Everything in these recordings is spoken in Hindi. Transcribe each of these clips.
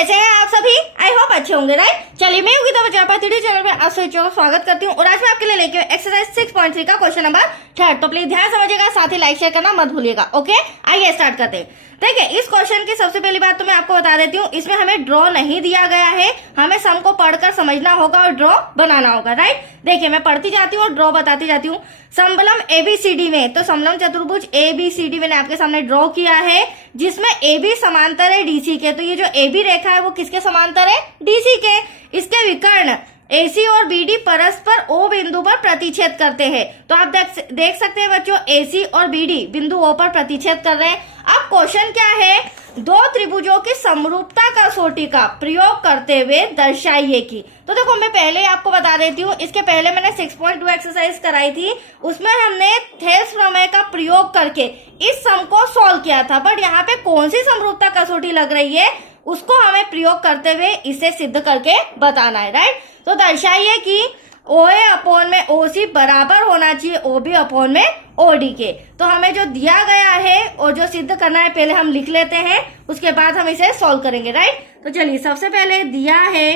कैसे हैं आप सभी? आई होप अच्छे होंगे, राइट। चलिए, मैं योगिता बच्चा चैनल में आप सभी को स्वागत करती हूँ और आज मैं आपके लिए लेके एक्सरसाइज 6.3 का क्वेश्चन नंबर 3। तो प्लीज ध्यान समझिएगा, साथ ही लाइक शेयर करना मत भूलिएगा। ओके, आइए स्टार्ट करते हैं। देखिए, इस क्वेश्चन की सबसे पहली बात तो मैं आपको बता देती हूँ, इसमें हमें ड्रॉ नहीं दिया गया है, हमें सम को पढ़कर समझना होगा और ड्रॉ बनाना होगा, राइट। देखिए, मैं पढ़ती जाती हूँ और ड्रॉ बताती जाती हूँ। समबलम एबीसीडी में, तो समबलम चतुर्भुज एबीसीडी मैंने आपके सामने ड्रॉ किया है, जिसमें AB समांतर है DC के। तो ये जो AB रेखा है वो किसके समांतर है? DC के। इसके विकर्ण AC और BD परस्पर O बिंदु पर प्रतिच्छेद करते हैं। तो आप देख सकते हैं बच्चों, AC और BD बिंदु O पर प्रतिच्छेद कर रहे हैं। अब क्वेश्चन क्या है? दो त्रिभुजों की समरूपता कसौटी का प्रयोग करते हुए दर्शाइए कि। तो देखो, मैं पहले आपको बता देती हूँ, इसके पहले मैंने 6.2 एक्सरसाइज कराई थी, उसमें हमने थेल्स प्रमेय का प्रयोग करके इस सम को सॉल्व किया था। बट यहाँ पे कौन सी समरूपता कसौटी लग रही है, उसको हमें प्रयोग करते हुए इसे सिद्ध करके बताना है, राइट। तो दर्शाइए कि OA अपॉन में OC बराबर होना चाहिए OB अपॉन में OD के। तो हमें जो दिया गया है और जो सिद्ध करना है, पहले हम लिख लेते हैं, उसके बाद हम इसे सॉल्व करेंगे, राइट। तो चलिए, सबसे पहले दिया है,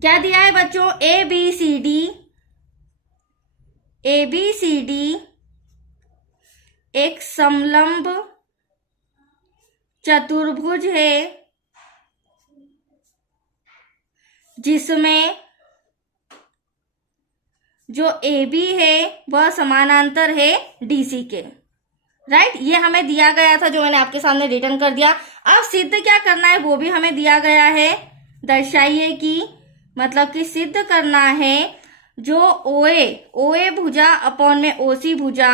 क्या दिया है बच्चों? ABCD एक समलंब चतुर्भुज है जिसमें जो AB है वह समानांतर है DC के, राइट। ये हमें दिया गया था, जो मैंने आपके सामने रिटर्न कर दिया। अब सिद्ध क्या करना है वो भी हमें दिया गया है। दर्शाइए कि, मतलब कि सिद्ध करना है जो OA भुजा अपॉन में OC भुजा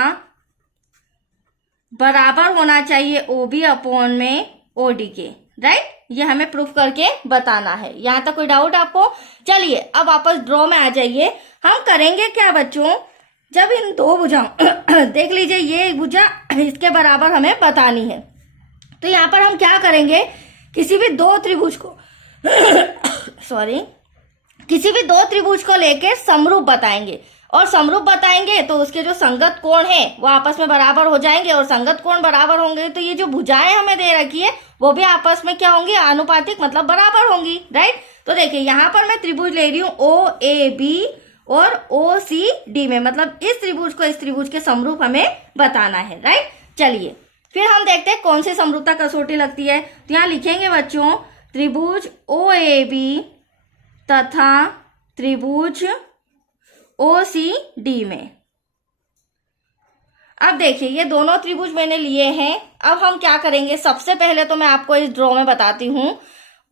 बराबर होना चाहिए OB अपॉन में OD के, राइट। ये हमें प्रूफ करके बताना है। यहां तक कोई डाउट आपको? चलिए, अब वापस ड्रॉ में आ जाइए। हम करेंगे क्या बच्चों, जब इन दो भुजाओं देख लीजिए, ये भुजा इसके बराबर हमें बतानी है। तो यहाँ पर हम क्या करेंगे, किसी भी दो त्रिभुज को किसी भी दो त्रिभुज को लेके समरूप बताएंगे, और समरूप बताएंगे तो उसके जो संगत कोण है वो आपस में बराबर हो जाएंगे, और संगत कोण बराबर होंगे तो ये जो भुजाएं हमें दे रखी है वो भी आपस में क्या होंगी? आनुपातिक, मतलब बराबर होंगी, राइट। तो देखिए, यहाँ पर मैं त्रिभुज ले रही हूँ OAB और OCD में, मतलब इस त्रिभुज को इस त्रिभुज के समरूप हमें बताना है, राइट। चलिए, फिर हम देखते हैं कौन सी समरूपता कसौटी लगती है। तो यहाँ लिखेंगे बच्चों, त्रिभुज OAB तथा त्रिभुज OCD में। अब देखिए, ये दोनों त्रिभुज मैंने लिए हैं। अब हम क्या करेंगे, सबसे पहले तो मैं आपको इस ड्रॉ में बताती हूँ।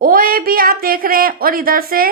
OAB आप देख रहे हैं और इधर से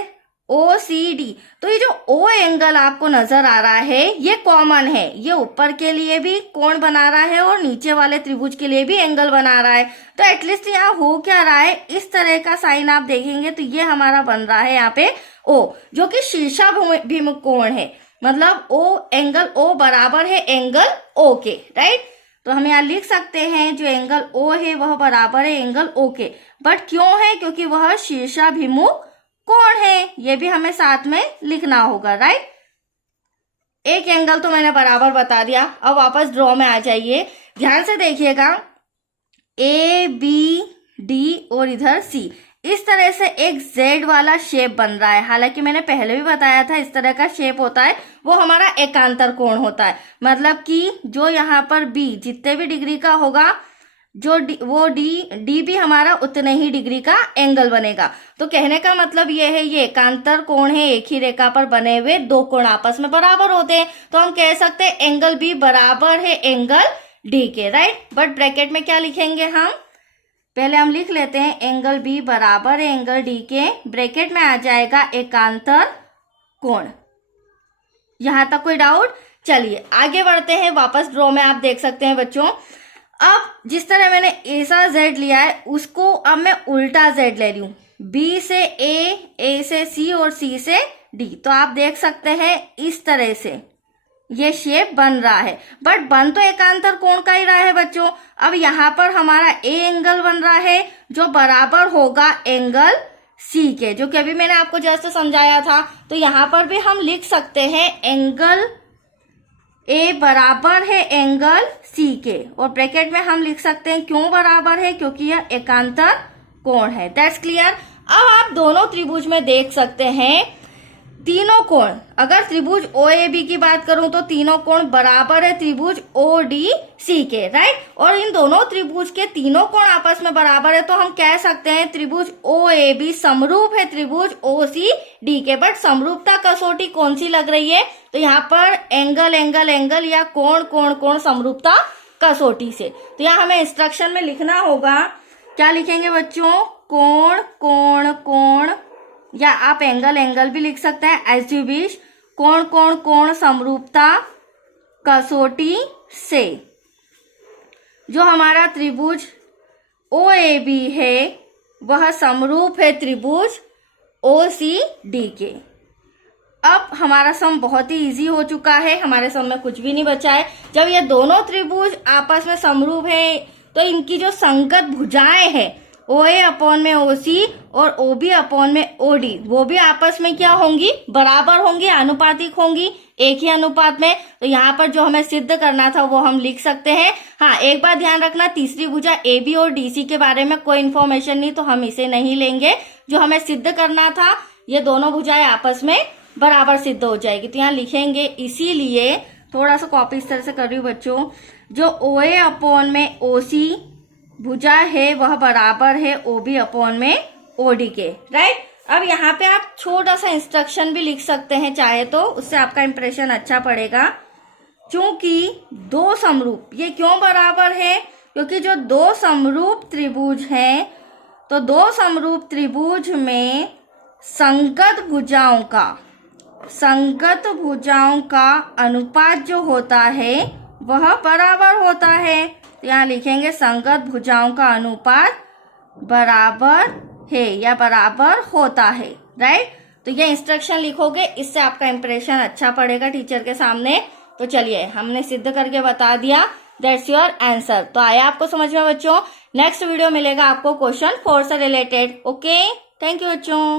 OCD, तो ये जो O एंगल आपको नजर आ रहा है ये कॉमन है, ये ऊपर के लिए भी कोण बना रहा है और नीचे वाले त्रिभुज के लिए भी एंगल बना रहा है। तो एटलीस्ट यहाँ हो क्या रहा है, इस तरह का साइन आप देखेंगे तो ये हमारा बन रहा है यहाँ पे O, जो कि शीर्षाभिमुख कोण है, मतलब एंगल O बराबर है एंगल O के, राइट। तो हम यहाँ लिख सकते हैं जो एंगल O है वह बराबर है एंगल O के। बट क्यों है? क्योंकि वह शीर्षाभिमुख कोण है, ये भी हमें साथ में लिखना होगा, राइट। एक एंगल तो मैंने बराबर बता दिया। अब वापस ड्रॉ में आ जाइए, ध्यान से देखिएगा, ABD और इधर C, इस तरह से एक Z वाला शेप बन रहा है। हालांकि मैंने पहले भी बताया था, इस तरह का शेप होता है वो हमारा एकांतर कोण होता है, मतलब कि जो यहाँ पर B जितने भी डिग्री का होगा, जो वो D भी हमारा उतने ही डिग्री का एंगल बनेगा। तो कहने का मतलब ये है, ये एकांतर कोण है, एक ही रेखा पर बने हुए दो कोण आपस में बराबर होते हैं। तो हम कह सकते हैं एंगल B बराबर है एंगल D के, राइट। बट ब्रैकेट में क्या लिखेंगे हम? पहले हम लिख लेते हैं एंगल B बराबर है एंगल D के, ब्रैकेट में आ जाएगा एकांतर कोण। यहां तक कोई डाउट? चलिए आगे बढ़ते हैं। वापस ड्रॉ में आप देख सकते हैं बच्चों, अब जिस तरह मैंने ऐसा Z लिया है उसको अब मैं उल्टा Z ले रही हूं, B से A से C और C से D। तो आप देख सकते हैं इस तरह से ये शेप बन रहा है, बट बन तो एकांतर कोण का ही रहा है बच्चों। अब यहाँ पर हमारा A एंगल बन रहा है जो बराबर होगा एंगल C के, जो कि अभी मैंने आपको जस्ट समझाया था। तो यहाँ पर भी हम लिख सकते हैं एंगल A बराबर है एंगल C के, और ब्रैकेट में हम लिख सकते हैं क्यों बराबर है, क्योंकि यह एकांतर कोण है। That's clear. अब आप दोनों त्रिभुज में देख सकते हैं तीनों कोण, अगर त्रिभुज OAB की बात करूं तो तीनों कोण बराबर है त्रिभुज ODC के, राइट। और इन दोनों त्रिभुज के तीनों कोण आपस में बराबर है, तो हम कह सकते हैं त्रिभुज OAB समरूप है त्रिभुज OCD के। बट समरूपता कसौटी कौन सी लग रही है, तो यहाँ पर एंगल एंगल एंगल या कोण कोण कोण समरूपता कसौटी से। तो यहाँ हमें इंस्ट्रक्शन में लिखना होगा, क्या लिखेंगे बच्चों, कोण कोण कोण, या आप एंगल एंगल भी लिख सकते हैं एज यू विश, कोण कोण कोण समरूपता कसौटी से। जो हमारा त्रिभुज OAB है वह समरूप है त्रिभुज OCD के। अब हमारा सम बहुत ही इजी हो चुका है, हमारे सम में कुछ भी नहीं बचा है। जब ये दोनों त्रिभुज आपस में समरूप है तो इनकी जो संगत भुजाएं हैं OA अपॉन में OC और OB अपॉन में OD, वो भी आपस में क्या होंगी, बराबर होंगी, आनुपातिक होंगी, एक ही अनुपात में। तो यहाँ पर जो हमें सिद्ध करना था वो हम लिख सकते हैं। हाँ, एक बात ध्यान रखना, तीसरी भुजा AB और DC के बारे में कोई इन्फॉर्मेशन नहीं, तो हम इसे नहीं लेंगे। जो हमें सिद्ध करना था ये दोनों भुजाएं आपस में बराबर सिद्ध हो जाएगी, तो यहाँ लिखेंगे। इसीलिए थोड़ा सा कॉपी इस तरह से कर रही हूँ बच्चों, जो OA अपॉन में OC भुजा है वह बराबर है OB अपॉन में OD के, राइट। अब यहाँ पे आप छोटा सा इंस्ट्रक्शन भी लिख सकते हैं चाहे तो, उससे आपका इंप्रेशन अच्छा पड़ेगा। क्योंकि दो समरूप, ये क्यों बराबर है, क्योंकि जो दो समरूप त्रिभुज हैं तो दो समरूप त्रिभुज में संगत भुजाओं का अनुपात जो होता है वह बराबर होता है। तो यहाँ लिखेंगे संगत भुजाओं का अनुपात बराबर है या बराबर होता है, राइट। तो ये इंस्ट्रक्शन लिखोगे, इससे आपका इंप्रेशन अच्छा पड़ेगा टीचर के सामने। तो चलिए, हमने सिद्ध करके बता दिया, दैट्स योर आंसर। तो आया आपको समझ में बच्चों। नेक्स्ट वीडियो मिलेगा आपको क्वेश्चन 4 से रिलेटेड। ओके, थैंक यू बच्चों।